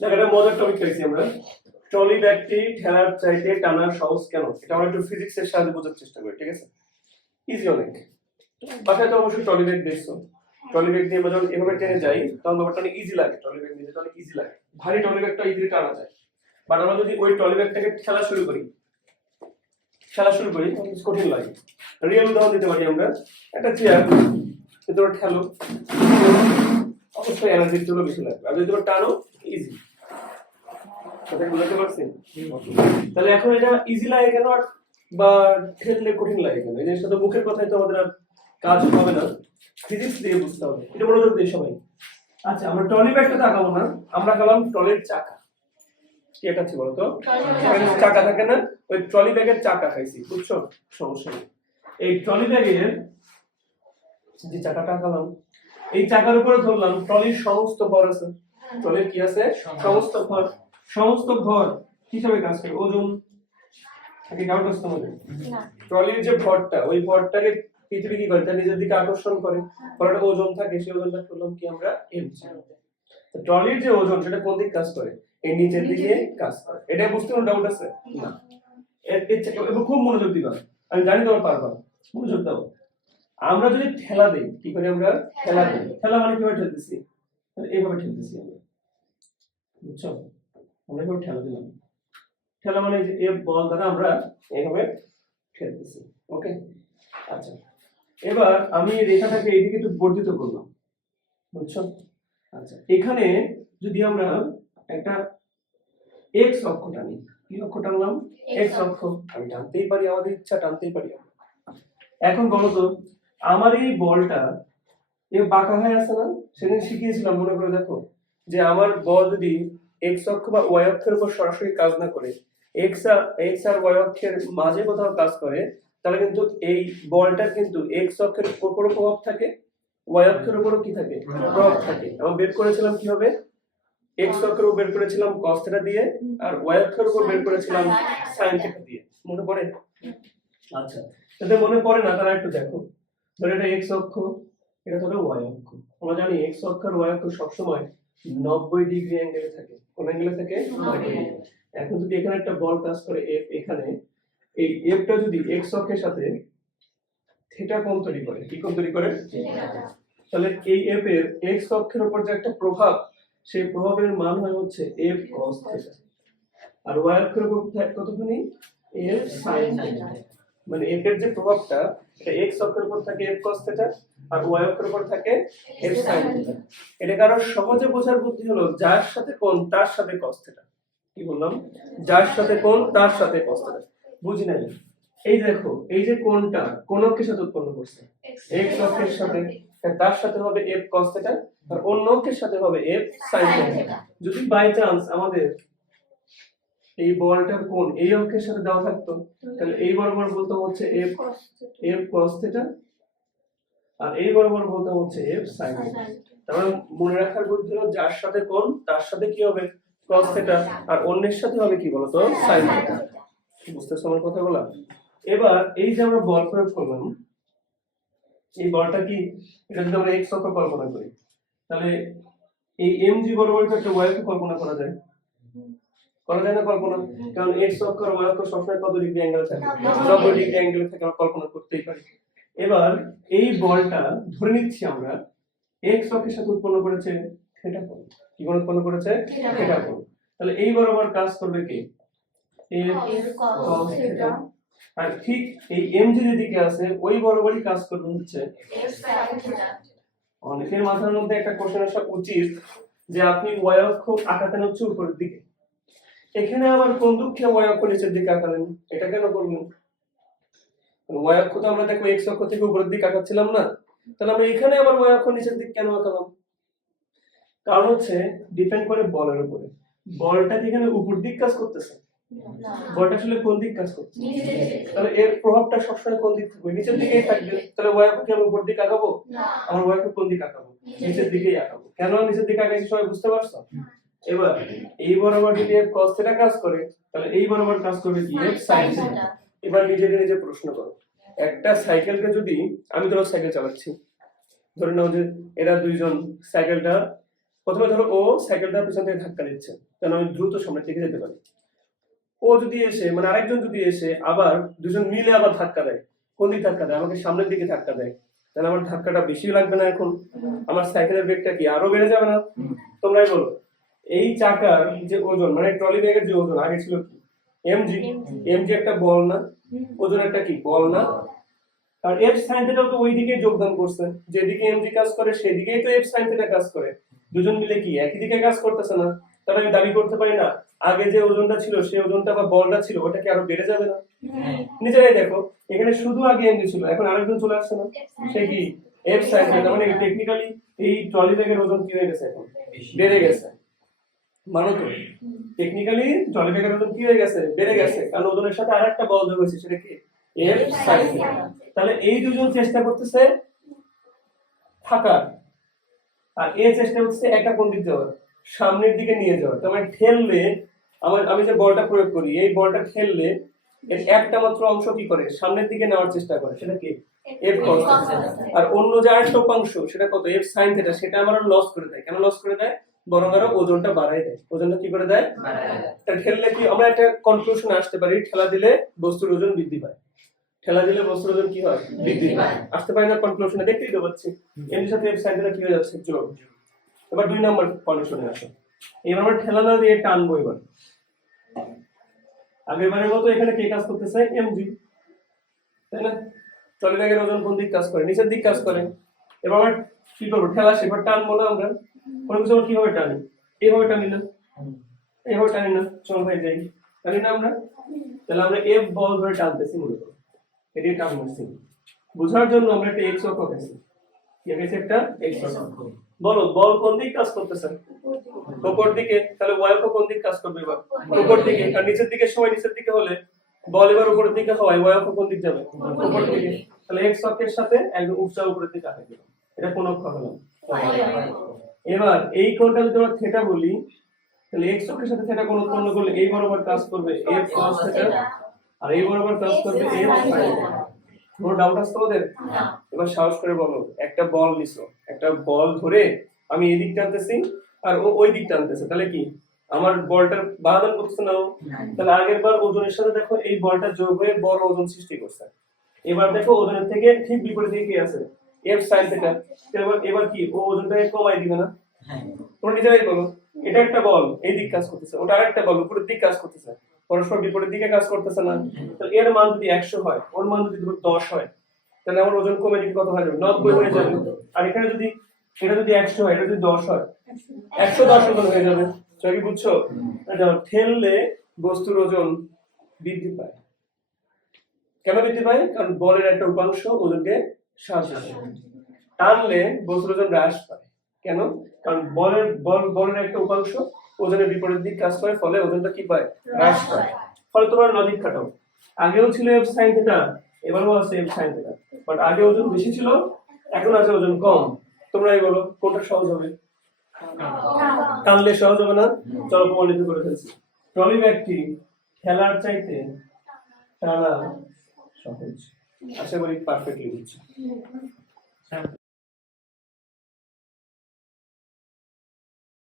দেখো এটা মজার টপিক পাইছি আমরা। ট্রলি ব্যাগটি ঠেলার চাইতে টানা সহজ কেন? এটা আমরা একটু ফিজিক্সের সাহায্যে বোঝার চেষ্টা করি, ঠিক আছে? ইজি অনেক। বাসায় তো অবশ্যই ট্রলি ব্যাগ দেখছো। ট্রলি ব্যাগ দিয়ে আমরা যখন এভাবে টেনে যাই তখন ব্যাপারটা অনেক ইজি লাগে, ট্রলি ব্যাগ নিয়ে যেতে অনেক ইজি লাগে। ভারী ট্রলি ব্যাগটা ইজিলি টানা যায়। বাট আমরা যদি ওই ট্রলি ব্যাগটাকে ঠেলা শুরু করি তখন কঠিন লাগে। রিয়েল উদাহরণ দিতে পারি আমরা। একটা চেয়ার তোমরা ঠেলো, অবশ্যই এনার্জি চলো বেশি লাগবে। আর যদি তোমরা টানো ইজি। কথা বুঝতে পারছি? তাহলে এখন এটা ইজি লাগে কেন আর বা ঠেললে কঠিন লাগে কেন? এই জিনিসটা তো মুখের কথাই তো আমাদের আর কাজ হবে না, ফিজিক্স দিয়ে বুঝতে হবে। এটা মনোযোগ দিই সবাই। আচ্ছা, আমরা ট্রলি ব্যাগটা তাকাবো না, আমরা গেলাম ট্রলির চাকা। কি এটা আছে বলতো? চাকা থাকে না, ওই ট্রলি ব্যাগের চাকা খাইছি, বুঝছো? সমস্যা নেই। এই ট্রলি ব্যাগের যে চাকাটা আঁকালাম, এই চাকার উপরে ধরলাম ট্রলির সমস্ত ভর আছে। ট্রলির কি আছে? সমস্ত ভর হিসাবে কাজ করে। ওজন থাকে, ডাউট আছে তোমাদের? ট্রলির যে ভরটা, ওই ভরটাকে পৃথিবী কি করে? তার নিজের দিকে আকর্ষণ করে। ফলে ওজন থাকে, সেই ওজনটা করলাম কি আমরা? এম। ট্রলির যে ওজন সেটা কোন দিকে কাজ করে? এই নিচের দিকে কাজ করে। এটা বুঝতে কোনো ডাউট আছে? না। খুব মনোযোগ দিবা, আমি জানি তোমরা পারবা। মনোযোগ দাও। আমরা যদি ঠেলা দেই, কি করে আমরা ঠেলা দেই? ঠেলা মানে কিভাবে ঠেলতেছি? এইভাবে ঠেলতেছি আমরা, বুঝছো? আমরা এভাবে ঠেলা দিলাম। ঠেলা মানে যে এ বল দ্বারা আমরা এইভাবে ঠেলতেছি। ওকে, আচ্ছা। এবার আমি রেখাটাকে এইদিকে একটু বর্ধিত করলাম, বুঝছো? আচ্ছা, এখানে যদি আমরা একটা এক্স অক্ষ টানি, কি অক্ষ টানলাম? এক্স অক্ষ। আমি টানতেই পারি, আমাদের ইচ্ছা টানতেই পারি। এখন বলো তো, আমার এই বলটা এ বাঁকা হয়ে আছে না? সেদিন শিখিয়েছিলাম, মনে করে দেখো, যে আমার বল যদি এক্স অক্ষ বা ওয়াই অক্ষের উপর সরাসরি কাজ না করে এক্স আর ওয়াই অক্ষের মাঝে কোথাও কাজ করে, তাহলে কিন্তু এই বলটার কিন্তু এক্স অক্ষের উপরও প্রভাব থাকে, ওয়াই অক্ষের উপরও কি থাকে? প্রভাব থাকে। এবং বের করেছিলাম কিভাবে? এক্স অক্ষের উপর বের করেছিলাম cos থিটা দিয়ে, আর ওয়াই অক্ষের উপর বের করেছিলাম sin থিটা দিয়ে। মনে পড়ে? আচ্ছা, যদি মনে পড়ে না তাহলে একটু দেখো। ধরো এটা এক্স অক্ষ, এটা হলো ওয়াই অক্ষ। আমরা জানি এক্স অক্ষ আর ওয়াই অক্ষ সবসময় 90 ডিগ্রি অ্যাঙ্গেলে থাকে। কোন অ্যাঙ্গেলে থাকে? 90 ডিগ্রি। এখন যদি এখানে একটা বল কাজ করে এফ, এখানে এই এফটা যদি এক্স অক্ষের সাথে থিটা কোণ তৈরি করে, কি কোণ তৈরি করে? তাহলে এই এফ এর এক্স অক্ষের উপর যে একটা প্রভাব, সেই প্রভাবের মান হয় হচ্ছে এফ cos থিটা। আর ওয়াই অক্ষের উপর কতখানি? F sin theta. মানে এফ এর যে প্রভাবটা, এটা এক্স অক্ষের উপর থাকে এফ cos থিটা, আর ওয়াই অক্ষের উপর থাকে এফ sin থিটা। এটা কারণ সহজে বোঝার বুদ্ধি হলো, যার সাথে কোণ তার সাথে cos থিটা। কি বললাম? যার সাথে কোণ তার সাথে cos থিটা। বুঝি নাই? এই দেখো, এই যে কোণটা কোন অক্ষের সাথে উৎপন্ন করছে? এক্স অক্ষের সাথে। তার সাথে হবে f cos থিটা, আর অন্য অক্ষের সাথে হবে f sin থিটা। যদি বাই চান্স আমাদের এই বলটার কোণ এই অক্ষের সাথে দেওয়া থাকতো, তাহলে এই বরাবর বলতাম হচ্ছে f cos থিটা, আর এই বরাবর বলতাম হচ্ছে f sin থিটা। তাহলে মনে রাখার বুদ্ধি হলো, যার সাথে কোণ তার সাথে কি হবে? cos থিটা, আর অন্যের সাথে হবে কি বলতো? sin theta. বুঝতেছো আমার কথাগুলো? এবার এই যে আমরা বল প্রয়োগ করলাম, এই বলটা কি, এটা যদি আমরা এক্স অক্ষ কল্পনা করি, তাহলে এই mg বরাবর একটা y অক্ষ কল্পনা করা যায়? করা যায় না কল্পনা? কারণ এক্স অক্ষ আর y অক্ষ সবসময় কত ডিগ্রি অ্যাঙ্গেলে থাকে? 90 ডিগ্রি অ্যাঙ্গেলে থাকে, আমরা কল্পনা করতেই পারি। এবার এই বলটা ধরে নিচ্ছি আমরা এক্স অক্ষের সাথে উৎপন্ন করেছে থিটা কোণ। কি কোণ উৎপন্ন করেছে? থিটা কোণ। তাহলে এই বরাবর কাজ করবে কি? f cos theta. আর ঠিক এই mg যেদিকে আছে ওই বরাবরই কাজ করবে হচ্ছে f sin থিটা। অনেকের মাথার মধ্যে একটা কোশ্চেন আসা উচিত যে আপনি y অক্ষ আঁকাতেন হচ্ছে উপরের দিকে, এখানে আবার কোন দুঃখে y অক্ষ নিচের দিকে আঁকালেন? এটা কেন করলেন? y অক্ষ তো আমরা দেখো x অক্ষ থেকে উপরের দিকে আঁকাচ্ছিলাম না, তাহলে আমরা এখানে আবার y অক্ষ নিচের দিকে কেন আঁকালাম? কারণ হচ্ছে ডিপেন্ড করে বলের উপরে। বলটা কি এখানে উপর দিক কাজ করতেছে? বলটা আসলে কোন দিক কাজ করছে? তাহলে এর প্রভাবটা সবসময় কোন দিক থাকবে? নিচের দিকেই থাকবে। তাহলে y অক্ষ কি আমি উপর দিকে আঁকাবো? আমার y অক্ষ কোন দিকে আঁকাবো? নিচের দিকেই আঁকাবো। কেন নিচের দিকে আঁকাইছি সবাই বুঝতে পারছো? এবার এই বরাবর যদি f cos থিটা কাজ করে, তাহলে এই বরাবর কাজ করবে কি? f sin theta. এবার নিজেকে নিজে প্রশ্ন করো, একটা সাইকেলকে যদি আমি ধরো সাইকেল চালাচ্ছি, ধরে নাও যে এরা দুইজন সাইকেলটা প্রথমে ধরো ও সাইকেলটা পিছন থেকে ধাক্কা দিচ্ছে, যেন আমি দ্রুত সামনের দিকে যেতে পারি। ও যদি এসে মানে আরেকজন যদি এসে আবার দুজন মিলে আবার ধাক্কা দেয়, কোন দিকে ধাক্কা দেয়? আমাকে সামনের দিকে ধাক্কা দেয়, তাহলে আমার ধাক্কাটা বেশি লাগবে না? এখন আমার সাইকেলের বেগটা কি আরো বেড়ে যাবে না? তোমরাই বলো। এই চাকার যে ওজন মানে ট্রলি ব্যাগের যে ওজন আগে ছিল কি এমজি, এমজি একটা বল না? ওজন একটা কি বল না? আর এফ সাইন থিটাও তো ওই দিকে যোগদান করছে, যেদিকে এমজি কাজ করে সেদিকেই তো এফ সাইন থিটা কাজ করে। দুজন মিলে কি একই দিকে কাজ করতেছে না? তাহলে আমি দাবি করতে পারি না আগে যে ওজনটা ছিল সেই ওজনটা বা বলটা ছিল ওটা কি আরো বেড়ে যাবে না? নিজেরাই দেখো, এখানে শুধু আগে এমজি ছিল, এখন আরেকজন চলে আসছে না? সে কি এফ সাইন থিটা, মানে টেকনিক্যালি এই ট্রলি ব্যাগের ওজন কি হয়ে গেছে? এখন বেড়ে গেছে। মানো তো, টেকনিক্যালি ট্রলি ব্যাগের ওজন কি হয়ে গেছে? বেড়ে গেছে, কারণ ওজনের সাথে আরেকটা বল যোগ হয়েছে, সেটা কি এফ সাইন থিটা। তাহলে এই দুজন চেষ্টা করতেছে থাকার, আর এ চেষ্টা করতেছে একটা কোন দিক যাওয়ার, সামনের দিকে নিয়ে যাওয়ার। তার মানে ঠেললে আমি যে বলটা প্রয়োগ করি, এই বলটা ঠেললে এর একটা মাত্র অংশ কি করে সামনের দিকে নেওয়ার চেষ্টা করে, সেটা কি এফ কস। আর অন্য যে আরেকটা উপাংশ সেটা কত এফ সাইন থিটা, সেটা আমার লস করে দেয়। কেন লস করে দেয়? বরং আরো ওজনটা বাড়ায় দেয়। ওজনটা কি করে দেয়? তা ঠেললে কি আমরা একটা কনক্লুশনে আসতে পারি, ঠেলা দিলে বস্তুর ওজন বৃদ্ধি পায়। ঠেলা দিলে বস্তুর ওজন কি হয়? বৃদ্ধি পায়। আসতে পারি না কনক্লুশনে? দেখতেই তো পাচ্ছি এর সাথে এফ সাইন থিটা কি হয়ে যাচ্ছে? যোগ। এবার 2 নম্বর কন্ডিশনে আসো। এবার আমরা ঠেলা না দিয়ে টানবো। এবার আগেরবারের মতো এখানে কে কাজ করতেছে? এমজি, তাই না? ট্রলি ব্যাগের ওজন কোন দিক কাজ করে? নিচের দিক কাজ করে। এবার আমরা কি করবো? ঠেলা সেবার টানবো না আমরা? কোনো কিছু আমরা কিভাবে টানি? এইভাবে টানি না? এইভাবে টানি না? চল ভাই যাই, টানি না আমরা? তাহলে আমরা এফ বল ধরে টানতেছি মূলত, এটি টানতেছি। বোঝার জন্য আমরা একটা এক্স অক্ষ আঁকেছি। কি আঁকেছি? একটা এক্স অক্ষ। বলো বল কোন দিক কাজ করতেছে? উপর দিকে। তাহলে ওয়াই অক্ষ কোন দিক কাজ করবে? এবার উপর দিকে। আর নিচের দিকে সময় নিচের দিকে হলে বল এবার উপরের দিকে হয়, ওয়াই অক্ষ কোন দিক যাবে? উপর দিকে। তাহলে এক্স অক্ষের সাথে একদম উচ্চ উপরের দিকে আঁকে দিলাম। এটা কোন অক্ষ হলো? এবার এই কোণটা যদি আমরা থিটা বলি, তাহলে এক্স অক্ষের সাথে থিটা কোণ উৎপন্ন করলে এই বরাবর কাজ করবে এফ cos থিটা, আর এই বরাবর কাজ করবে এফ sin থিটা। কোনো ডাউট আছে তোমাদের? এবার সাহস করে বলো, একটা বল নিছো, একটা বল ধরে আমি এই দিক টানতেছি আর ও ওই দিক টানতেছে, তাহলে কি আমার বলটার বাধাদান করতেছে না? তাহলে আগের বার ওজনের সাথে দেখো এই বলটা যোগ হয়ে বড় ওজন সৃষ্টি করছে। এবার দেখো ওজনের থেকে ঠিক বিপরীত দিকে কি আছে? F sine theta. এবার কি ও ওজনটাকে কমাই দিবে না? তোমরা নিজেরাই বলো। এটা একটা বল এই দিক কাজ করতেছে, ওটা আরেকটা বল উপরের দিক কাজ করতেছে, পরস্পর বিপরীত দিকে কাজ করতেছে না? তো এর মান যদি 100 হয়, ওর মান যদি 10 হয়, তাহলে আমার ওজন কমে দিকে কত হয়ে যাবে? 90 হয়ে যাবে। আর এখানে যদি এটা যদি 100 হয়, এটা যদি 10 হয়, 110 ওজন হয়ে যাবে। কি বুঝছো? ঠেললে বস্তুর ওজন বৃদ্ধি পায়। কেন বৃদ্ধি পায়? কারণ বলের একটা উপাংশ ওজনকে সাহায্য করে। টানলে বস্তুর ওজন হ্রাস পায়। কেন? কারণ বলের একটা উপাংশ ওজনের বিপরীত দিক কাজ করে, ফলে ওজনটা কি পায়? হ্রাস পায়। ফলে তোমরা লজিক খাটাও, আগেও ছিল এফ সাইন থিটা, এবারও আছে এফ সাইন থিটা, বাট আগে ওজন বেশি ছিল, এখন আছে ওজন কম। তোমরাই বলো কোনটা সহজ হবে? টানলে সহজ হবে না? চলো প্রমাণিত করে ফেলছি। ট্রলি ব্যাগটি খেলার চাইতে টানা সহজ। আশা করি পারফেক্টলি বুঝছো।